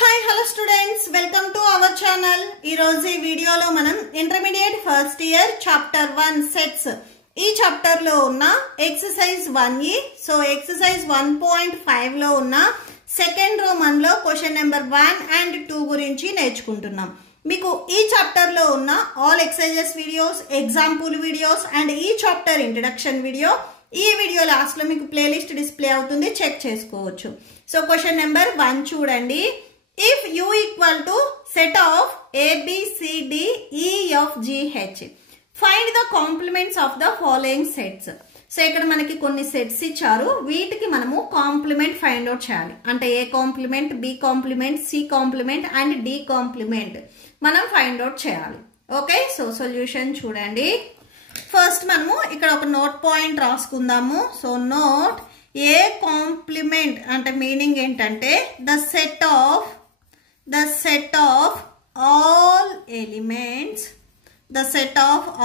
Hi hello students, welcome to our channel. ఈ రోజు ఈ వీడియోలో మనం intermediate first year chapter 1 sets ఈ చాప్టర్ లో ఉన్న ఎక్సర్సైజ్ 1E సో ఎక్సర్సైజ్ 1.5 లో ఉన్న సెకండ్ రోమన్ లో క్వశ్చన్ నెంబర్ 1 అండ్ 2 గురించి నేర్చుకుంటున్నాం. మీకు ఈ చాప్టర్ లో ఉన్న all exercises videos, example videos and ఈ చాప్టర్ ఇంట్రడక్షన్ వీడియో ఈ వీడియో లాస్ట్ లో మీకు ప్లేలిస్ట్ డిస్ప్లే అవుతుంది, చెక్ చేసుకోవచ్చు. సో క్వశ్చన్ నెంబర్ 1 చూడండి. If U equal to set of A, B, C, D, E, F, G, H, find the complements of the following sets. So ఇక్కడ మనకి కొన్ని sets ఇచ్చారు, వీటికి మనము కాంప్లిమెంట్ ఫైండ్ అవుట్ చేయాలి. అంటే A complement, B complement, C complement and D complement మనం find out చేయాలి. ఓకే, సో సొల్యూషన్ చూడండి. ఫస్ట్ మనము ఇక్కడ ఒక నోట్ పాయింట్ రాసుకుందాము. సో నోట్ ఏ కాంప్లిమెంట్ అంటే మీనింగ్ ఏంటంటే the set of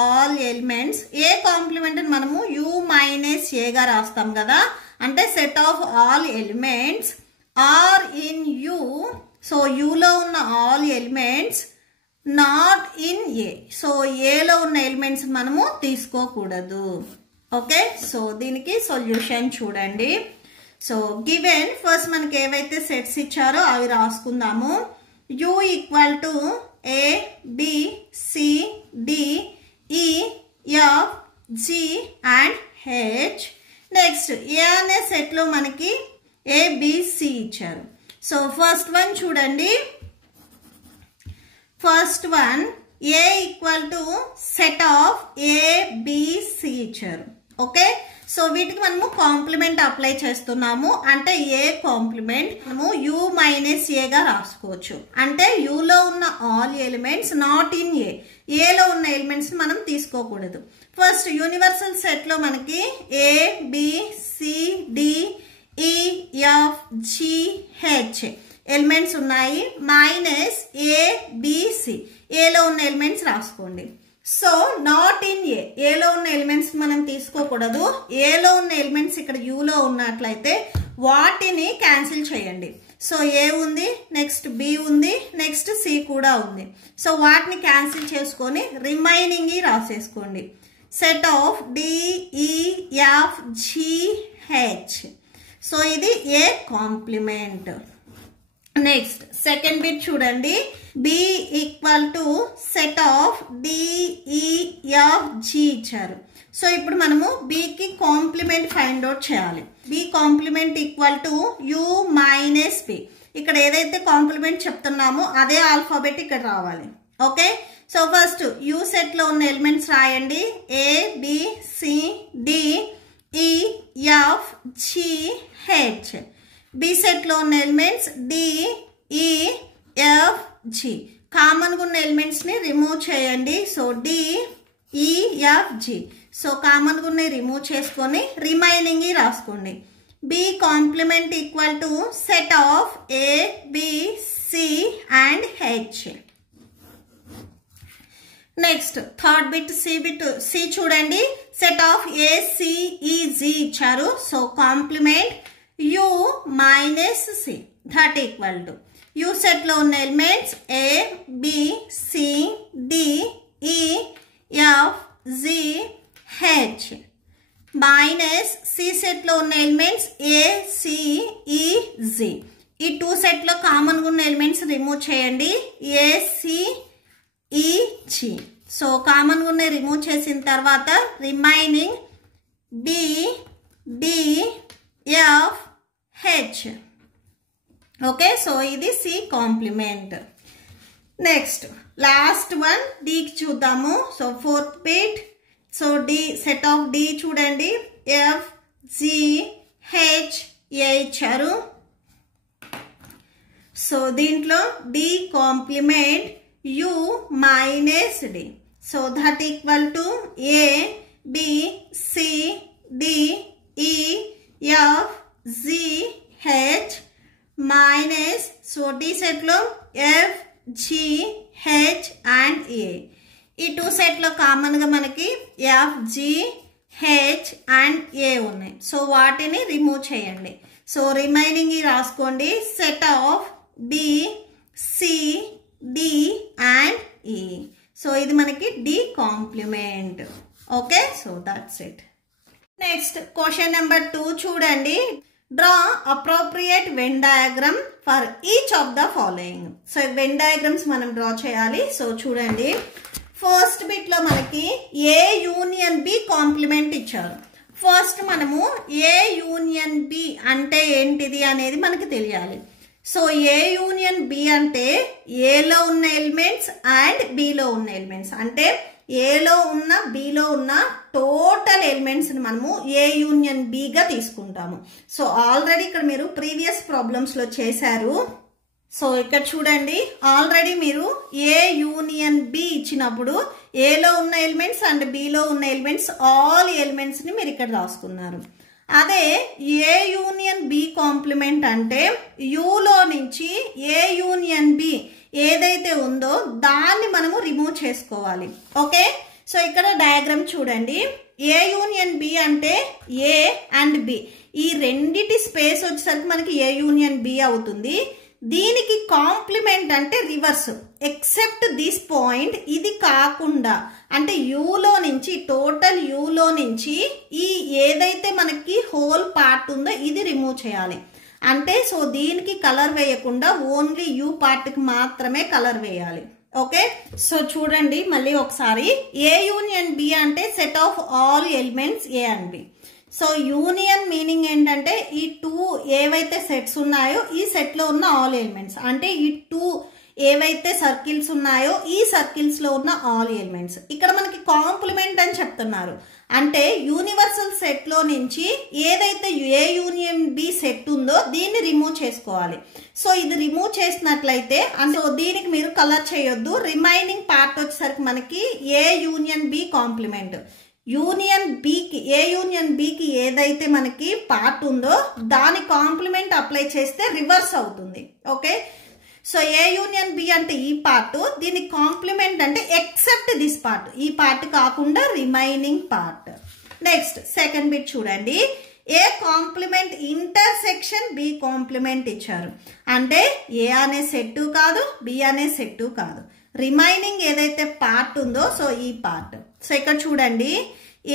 all elements, A complement అని మనము u మైనస్ ఏ గా రాస్తాం కదా, అంటే set of all elements are in u. So యూలో ఉన్న all elements not in A. So ఏలో ఉన్న ఎలిమెంట్స్ మనము తీసుకోకూడదు. ఓకే, సో దీనికి సొల్యూషన్ చూడండి. సో గివెన్ ఫస్ట్ మనకి ఏవైతే సెట్స్ ఇచ్చారో అవి రాసుకుందాము. U equal to A, B, C, D, E, F, G and H. Next A అనే సెట్ లో మనకి A, B, C ఇచ్చారు. సో ఫస్ట్ వన్ చూడండి. First one A equal to set of A, B, C ఇచ్చారు. Okay, so వీటికి మనము complement apply చేస్తున్నాము. అంటే ఏ కాంప్లిమెంట్ మనము u మైనస్ ఏ గా రాసుకోవచ్చు. అంటే యూలో ఉన్న ఆల్ ఎలిమెంట్స్ నాట్ ఇన్ ఏ, ఏలో ఉన్న ఎలిమెంట్స్ మనం తీసుకోకూడదు. ఫస్ట్ యూనివర్సల్ సెట్ లో మనకి ఏ, B, C, D, E, F, G, H elements ఉన్నాయి. మైనస్ ఏ, బి, సి ఏలో ఉన్న ఎలిమెంట్స్ రాసుకోండి. సో నాట్ ఇన్ ఏ, ఏలో ఉన్న ఎలిమెంట్స్ మనం తీసుకోకూడదు. ఏలో ఉన్న ఎలిమెంట్స్ ఇక్కడ యూలో ఉన్నట్లయితే వాటిని క్యాన్సిల్ చేయండి. సో ఏ ఉంది, నెక్స్ట్ బి ఉంది, నెక్స్ట్ సి కూడా ఉంది. సో వాటిని క్యాన్సిల్ చేసుకొని రిమైనింగ్ రాసేసుకోండి. Set of D E F G H. So ఇది A complement. Next second bit చూడండి. B equal to set of DEF G ఇచ్చారు. సో ఇప్పుడు మనము B కి కాంప్లిమెంట్ ఫైండ్ అవుట్ చేయాలి. B complement equal to U minus B. ఇక్కడ ఏదైతే కాంప్లిమెంట్ చెప్తున్నామో అదే ఆల్ఫాబెట్ ఇక్కడ రావాలి. Okay, so first U set లో ఉన్న ఎలిమెంట్స్ రాయండి. A, B, C, D, E, F, G, H. B set లో ఉన్న elements D, E, F, G. Common గా ఉన్న ఎలిమెంట్స్ ని రిమూవ్ చేయండి. So D, E, F, G. So common గా ఉన్నాయి రిమూవ్ చేసుకొని రిమైనింగ్ రాసుకోండి. B complement equal to set of A, B, C and H. Next third bit C చూడండి. Set of A, C, E, G ఇచ్చారు. So complement U minus C that equal to U set లో ఉన్న elements A, B, C, D, E, F, G, H minus C set లో ఉన్న elements A, C, E, Z. ఈ two set లో common గా ఉన్న elements remove చేయండి. A, C, E, G. So common గా ఉన్న రిమూవ్ చేసిన తర్వాత remaining B, D, F, H. Okay, so ఇది C complement. Next last one డికి చూద్దాము. So fourth bit. So D set of D చూడండి. ఎఫ్, జి, హెచ్, ఏ ఇచ్చారు. So దీంట్లో D complement you minus D. So that equal to A, B, C, D, E, F, G, H minus so D set లో F, G, H and A. ఈ two set లో common గా మనకి F, G, H and A ఉన్నాయి. So వాటిని remove చేయండి. So remaining రాసుకోండి. Set of B, complement. Okay, so that's it. Next question number 2 చూడండి. Draw appropriate Venn diagram for each of the following. So Venn diagrams మనం draw చేయాలి. So చూడండి, first bit లో మనకి ఏ union B complement ఇచ్చారు. First మనము ఏ union B అంటే ఏంటిది అనేది మనకి తెలియాలి. సో ఏ యూనియన్ బి అంటే ఏలో ఉన్న ఎలిమెంట్స్ అండ్ బిలో ఉన్న ఎలిమెంట్స్, అంటే ఏలో ఉన్న బిలో ఉన్న టోటల్ ఎలిమెంట్స్ ని మనము ఏ యూనియన్ బిగా తీసుకుంటాము. సో ఆల్రెడీ ఇక్కడ మీరు ప్రీవియస్ ప్రాబ్లమ్స్ లో చేశారు. సో ఇక్కడ చూడండి, ఆల్రెడీ మీరు ఏ యూనియన్ బి ఇచ్చినప్పుడు ఏలో ఉన్న ఎలిమెంట్స్ అండ్ బిలో ఉన్న ఎలిమెంట్స్ ఆల్ ఎలిమెంట్స్ ని మీరు ఇక్కడ రాసుకున్నారు. అదే ఏ యూనియన్ బి కాంప్లిమెంట్ అంటే యూలో నుంచి ఏ యూనియన్ బి ఏదైతే ఉందో దాన్ని మనము రిమూవ్ చేసుకోవాలి. ఓకే, సో ఇక్కడ డయాగ్రామ్ చూడండి. ఏ యూనియన్ బి అంటే ఏ అండ్ బి, ఈ రెండిటి స్పేస్ వచ్చేసరికి మనకి ఏ యూనియన్ బి అవుతుంది. దీనికి కాంప్లిమెంట్ అంటే రివర్స్, ఎక్సెప్ట్ దిస్ పాయింట్, ఇది కాకుండా అంటే యూలో నుంచి టోటల్ యూలో నుంచి ఈ ఏదైతే మనకి హోల్ పార్ట్ ఉందో ఇది రిమూవ్ చేయాలి. అంటే సో దీనికి కలర్ వేయకుండా ఓన్లీ యూ పార్ట్ కి మాత్రమే కలర్ వేయాలి. ఓకే, సో చూడండి మళ్ళీ ఒకసారి. ఏ యూనియన్ బి అంటే set of all elements A and B. So union meaning ఏంటంటే ఈ 2 ఏవైతే సెట్స్ ఉన్నాయో ఈ సెట్ లో ఉన్న ఆల్ ఎలిమెంట్స్, అంటే ఈ 2 ఏవైతే సర్కిల్స్ ఉన్నాయో ఈ సర్కిల్స్ లో ఉన్న ఆల్ ఎలిమెంట్స్. ఇక్కడ మనకి కాంప్లిమెంట్ అని చెప్తున్నారు, అంటే యూనివర్సల్ సెట్ లో నుంచి ఏదైతే ఏ యూనియన్ బి సెట్ ఉందో దీన్ని రిమూవ్ చేసుకోవాలి. సో ఇది రిమూవ్ చేసినట్లయితే అంటే దీనికి మీరు కలర్ చేయొద్దు. రిమైనింగ్ పార్ట్ వచ్చేసరికి మనకి ఏ union B complement. Union బికి A union బికి ఏదైతే మనకి పార్ట్ ఉందో దాని కాంప్లిమెంట్ అప్లై చేస్తే రివర్స్ అవుతుంది. ఓకే, సో ఏ యూనియన్ బి అంటే ఈ పార్ట్, దీని కాంప్లిమెంట్ అంటే ఎక్సెప్ట్ దిస్ పార్ట్, ఈ పార్ట్ కాకుండా remaining part. Next second bit చూడండి. A complement intersection B complement ఇచ్చారు, అంటే ఏ అనే సెట్ కాదు బి అనే సెట్ కాదు, రిమైనింగ్ ఏదైతే పార్ట్ ఉందో సో ఈ పార్ట్. సో ఇక్కడ చూడండి,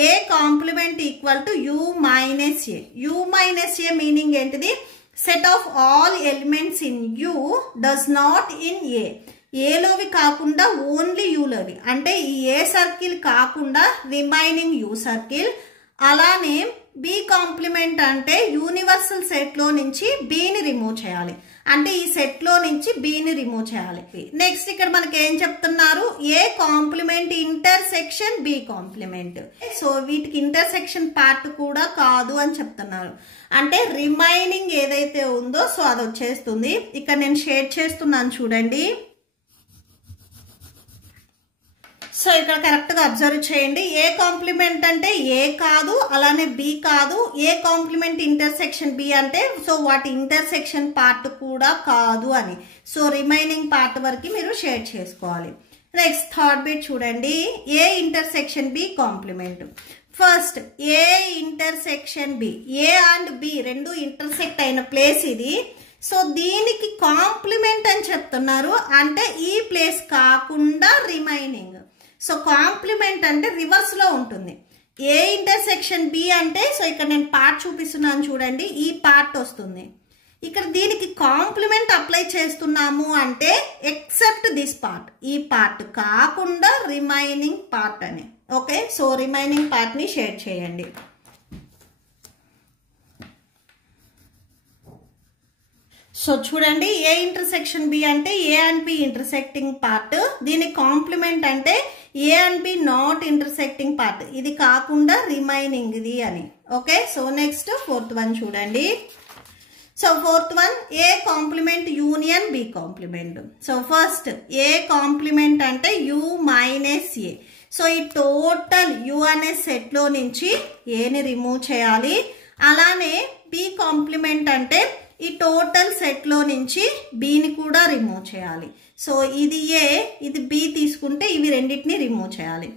A complement equal to U minus A. U minus A meaning ఏంటిది? Set of all elements in U does not in A. ఏలోవి కాకుండా ఓన్లీ యూలోవి, అంటే ఈ ఏ సర్కిల్ కాకుండా రిమైనింగ్ యూ సర్కిల్. అలానే బి కాంప్లిమెంట్ అంటే యూనివర్సల్ సెట్ లో నుంచి బిని రిమూవ్ చేయాలి, అంటే ఈ సెట్ లో నుంచి బిని రిమూవ్ చేయాలి. నెక్స్ట్ ఇక్కడ మనకి ఏం చెప్తున్నారు? A complement intersection B complement. So వీటికి ఇంటర్సెక్షన్ పార్ట్ కూడా కాదు అని చెప్తున్నారు, అంటే రిమైనింగ్ ఏదైతే ఉందో సో అది వచ్చేస్తుంది. ఇక్కడ నేను షేడ్ చేస్తున్నాను చూడండి. సో ఇక్కడ కరెక్ట్ గా అబ్జర్వ్ చేయండి. ఏ కాంప్లిమెంట్ అంటే ఏ కాదు, అలానే బి కాదు. ఏ కాంప్లిమెంట్ ఇంటర్సెక్షన్ బి అంటే సో వాటి ఇంటర్సెక్షన్ పార్ట్ కూడా కాదు అని. సో రిమైనింగ్ పార్ట్ వరకు మీరు షేర్ చేసుకోవాలి. నెక్స్ట్ థర్డ్ బిట్ చూడండి. A intersection B complement. First A intersection B, A and B రెండు ఇంటర్సెక్ట్ అయిన ప్లేస్ ఇది. సో దీనికి కాంప్లిమెంట్ అని చెప్తున్నారు, అంటే ఈ ప్లేస్ కాకుండా రిమైనింగ్. సో కాంప్లిమెంట్ అంటే రివర్స్ లో ఉంటుంది. ఏ ఇంటర్సెక్షన్ బి అంటే సో ఇక్కడ నేను పార్ట్ చూపిస్తున్నాను చూడండి, ఈ పార్ట్ వస్తుంది. ఇక్కడ దీనికి కాంప్లిమెంట్ అప్లై చేస్తున్నాము అంటే ఎక్సెప్ట్ దిస్ పార్ట్, ఈ పార్ట్ కాకుండా రిమైనింగ్ పార్ట్ అని. ఓకే, సో రిమైనింగ్ పార్ట్ ని షేర్ చేయండి. సో చూడండి, ఏ ఇంటర్సెక్షన్ బి అంటే A and B intersecting part, దీని కాంప్లిమెంట్ అంటే A and B not intersecting part, ఇది కాకుండా రిమైనింగ్ ఇది అని. Okay, so next fourth one చూడండి. So fourth one A complement union B complement. So first A complement అంటే యూ మైనస్ ఏ. సో ఈ టోటల్ యూ అనే సెట్ లో నుంచి ఏని రిమూవ్ చేయాలి. అలానే బి కాంప్లిమెంట్ అంటే ఈ టోటల్ సెట్ లో నుంచి బిని కూడా రిమూవ్ చేయాలి. సో ఇది ఏ, ఇది బి తీసుకుంటే ఇవి రెండింటిని రిమూవ్ చేయాలి.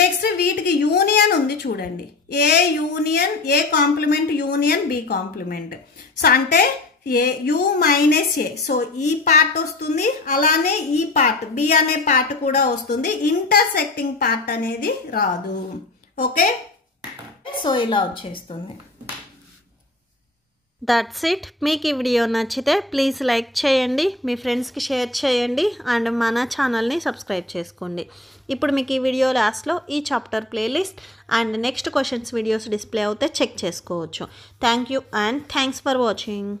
నెక్స్ట్ వీటికి యూనియన్ ఉంది చూడండి, A union A complement union B complement. So అంటే A U minus A. So ఈ పార్ట్ వస్తుంది, అలానే ఈ పార్ట్ బి అనే పార్ట్ కూడా వస్తుంది. ఇంటర్సెక్టింగ్ పార్ట్ అనేది రాదు. ఓకే, సో ఇలా వచ్చేస్తుంది. That's it. మీకు ఈ వీడియో నచ్చితే ప్లీజ్ లైక్ చేయండి, మీ ఫ్రెండ్స్కి షేర్ చేయండి, అండ్ మన ఛానల్ని సబ్స్క్రైబ్ చేసుకోండి. ఇప్పుడు మీకు ఈ వీడియో లాస్ట్లో ఈ chapter playlist and next questions videos display అవుతే చెక్ చేసుకోవచ్చు. Thank you and thanks for watching.